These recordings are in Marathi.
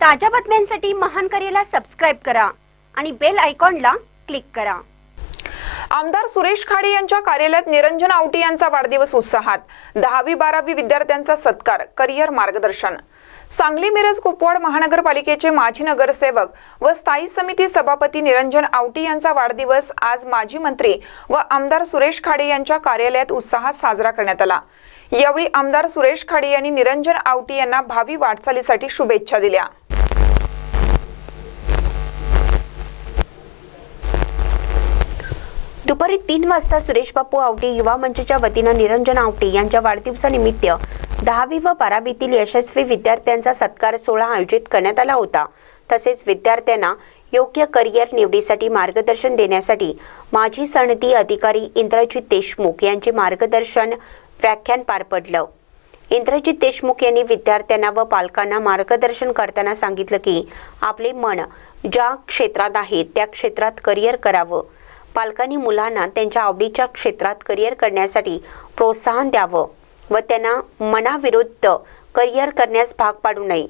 ताज्या बातम्यांसाठी महान करेला सबस्क्राईब करा आणि बेल आयकॉनला क्लिक करा. आमदार सुरेश खाडे यांच्या कार्यालयात निरंजन आवटी यांचा वाढदिवस उत्साहात. दहावी बारावी विद्यार्थ्यांचा सत्कार करिअर मार्गदर्शन. सांगली मिरज कुपवाड महानगरपालिकेचे माजी नगरसेवक व स्थायी समिती सभापती निरंजन आवटी यांचा वाढदिवस आज माजी मंत्री व आमदार सुरेश खाडे यांच्या कार्यालयात उत्साहात साजरा करण्यात आला. यावेळी आमदार सुरेश खाडे यांनी निरंजन आवटी यांना भावी वाटचालीसाठी शुभेच्छा दिल्या. दुपारी तीन वाजता सुरेश बापू आवटे युवा मंचच्या वतीनं निरंजन आवटे यांच्या वाढदिवसानिमित्त दहावी व बारावीतील यशस्वी विद्यार्थ्यांचा सत्कार सोहळा आयोजित करण्यात आला होता. तसेच विद्यार्थ्यांना योग्य करिअर निवडीसाठी मार्गदर्शन देण्यासाठी माजी सनदी अधिकारी इंद्रजित देशमुख यांचे मार्गदर्शन व्याख्यान पार पडलं. इंद्रजित देशमुख यांनी विद्यार्थ्यांना व पालकांना मार्गदर्शन करताना सांगितलं की आपले मन ज्या क्षेत्रात आहे त्या क्षेत्रात करिअर करावं. पालकांनी मुलांना त्यांच्या आवडीच्या क्षेत्रात करिअर करण्यासाठी प्रोत्साहन द्यावं. व त्यांना मनाविरुद्ध करिअर करण्यास भाग पाडू नये.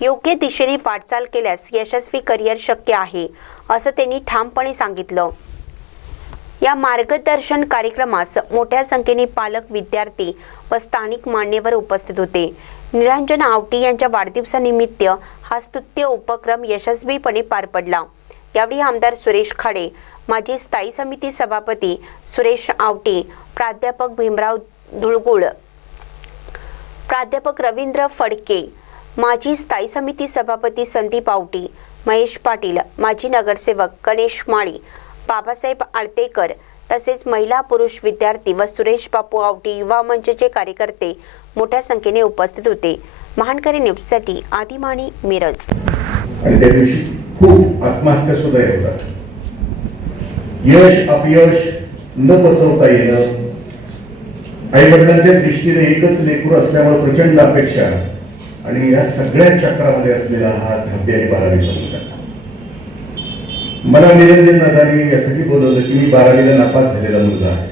योग्य दिशेने वाटचाल केल्यास यशस्वी करिअर शक्य आहे असं त्यांनी ठामपणे सांगितलं. या मार्गदर्शन कार्यक्रमास मोठ्या संख्येने पालक विद्यार्थी व स्थानिक मान्यवर उपस्थित होते. निरंजन आवटी यांच्या वाढदिवसानिमित्त हा स्तुत्य उपक्रम यशस्वीपणे पार पडला. यावेळी आमदार सुरेश खाडे माजी स्थायी समिती सभापती सुरेश आवटे प्राध्यापक भीमराव धुळगुळ प्राध्यापक रवींद्र फडके माजी स्थायी समिती सभापती संदीप आवटी महेश पाटील माजी नगरसेवक गणेश माळी बाबासाहेब आळतेकर तसेच महिला पुरुष विद्यार्थी व सुरेश बापू आवटी युवा मंचचे कार्यकर्ते मोठ्या संख्येने उपस्थित होते. महानकरी न्यूजसाठी आदिमाणी मिरज. खूप आत्महत्या सुद्धा यश अपयश न पचवता येणं आई वडिलांच्या दृष्टीने एकच लेकरू असल्यामुळे प्रचंड अपेक्षा आणि या सगळ्या चक्रामध्ये असलेला हा दहावी आणि बारावीचा मुलगा मला निरंजन दादानी यासाठी बोलवलं की मी बारावीला नापास झालेला मुलगा आहे.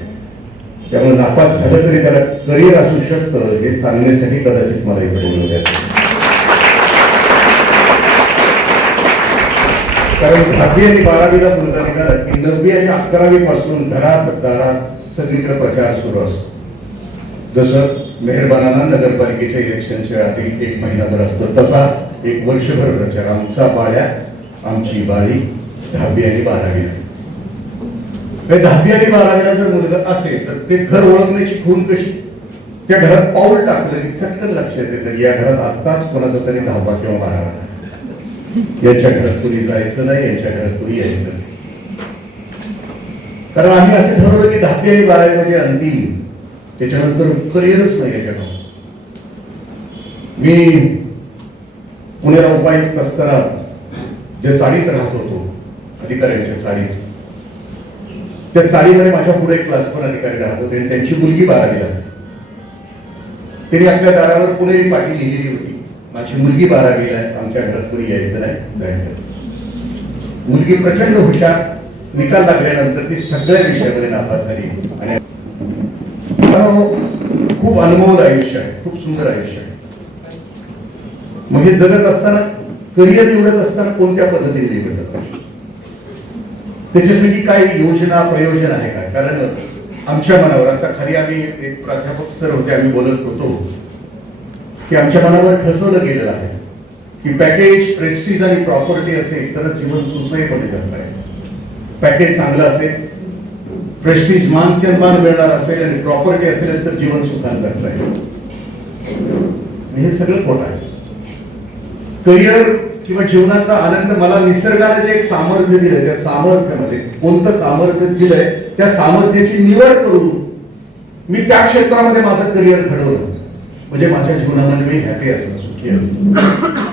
त्यामुळे नापास झालं तरी त्याला करिअर असू शकतं हे सांगण्यासाठी कदाचित मला इकडे बोलवलं कारण दहावी आणि बारावीला मुलगा निघाला की नववी आणि अकरावी पासून घरात दारात सगळीकडे प्रचार सुरू असतो. जसं मेहरबानाना नगरपालिकेच्या इलेक्शनच्या आधी एक महिनाभर असतं तसा एक वर्षभर प्रचार. आमचा बाळ्या आमची बाळी दहावी आणि बारावी दहावी आणि बारावीला जर मुलगा असेल तर ते घर ओळखण्याची खून कशी? त्या घरात पाऊल टाकलं की चटकन लक्षात येतं या घरात आत्ताच कोणाचा तरी दहावा किंवा बारावा याच्या यांच्या घरात कुणी जायचं नाही यांच्या घरात कुणी यायचं नाही. कारण आम्ही असं ठरवलं की दहावी आणि बारावी म्हणजे अंतिम त्याच्यानंतर करिअरच नाही याच्याकडून. मी पुण्याला उपायुक्त असताना ज्या चाळीत राहत होतो अधिकाऱ्यांच्या चाळीत त्या चाळीमध्ये माझ्या पुढे एक क्लासवर अधिकारी राहत होते आणि त्यांची मुलगी बारावीला होती. त्यांनी आपल्या दारावर पुणेरी पाठी लिहिलेली होती. माझी मुलगी बारावीला आहे आमच्या घरात कोणी यायचं नाही जायचं मुलगी प्रचंड हुशार निकाल लागल्यानंतर ती सगळ्या विषयामध्ये नापास झाली आणि खूप अनुभवलं आयुष्य आहे खूप सुंदर आयुष्य आहे. मग हे जगत असताना करिअर निवडत असताना कोणत्या पद्धतीने निवडत त्याच्यासाठी काय योजना प्रयोजन आहे का? कारण आमच्या मनावर आता खरी आम्ही एक प्राध्यापक सर होते आम्ही बोलत होतो की आमच्या मनावर ठसवलं गेलेलं आहे की पॅकेज प्रेस्टीज आणि प्रॉपर्टी असेल तरच जीवन सुसह्यपणे जगता आहे पॅकेज चांगलं असेल प्रेस्टीज मान सन्मान मिळणार असेल आणि प्रॉपर्टी असेलच तर जीवन सुखात जात येईल हे सगळं कोण आहे. करिअर किंवा जीवनाचा आनंद मला निसर्गाने जे एक सामर्थ्य दिलंय त्या सामर्थ्यामध्ये कोणतं सामर्थ्य दिलंय त्या सामर्थ्याची निवड करून मी त्या क्षेत्रामध्ये माझं करिअर घडवलं. म्हणजे माझ्या जीवनामध्ये मी हॅपी असणं सुखी असणं.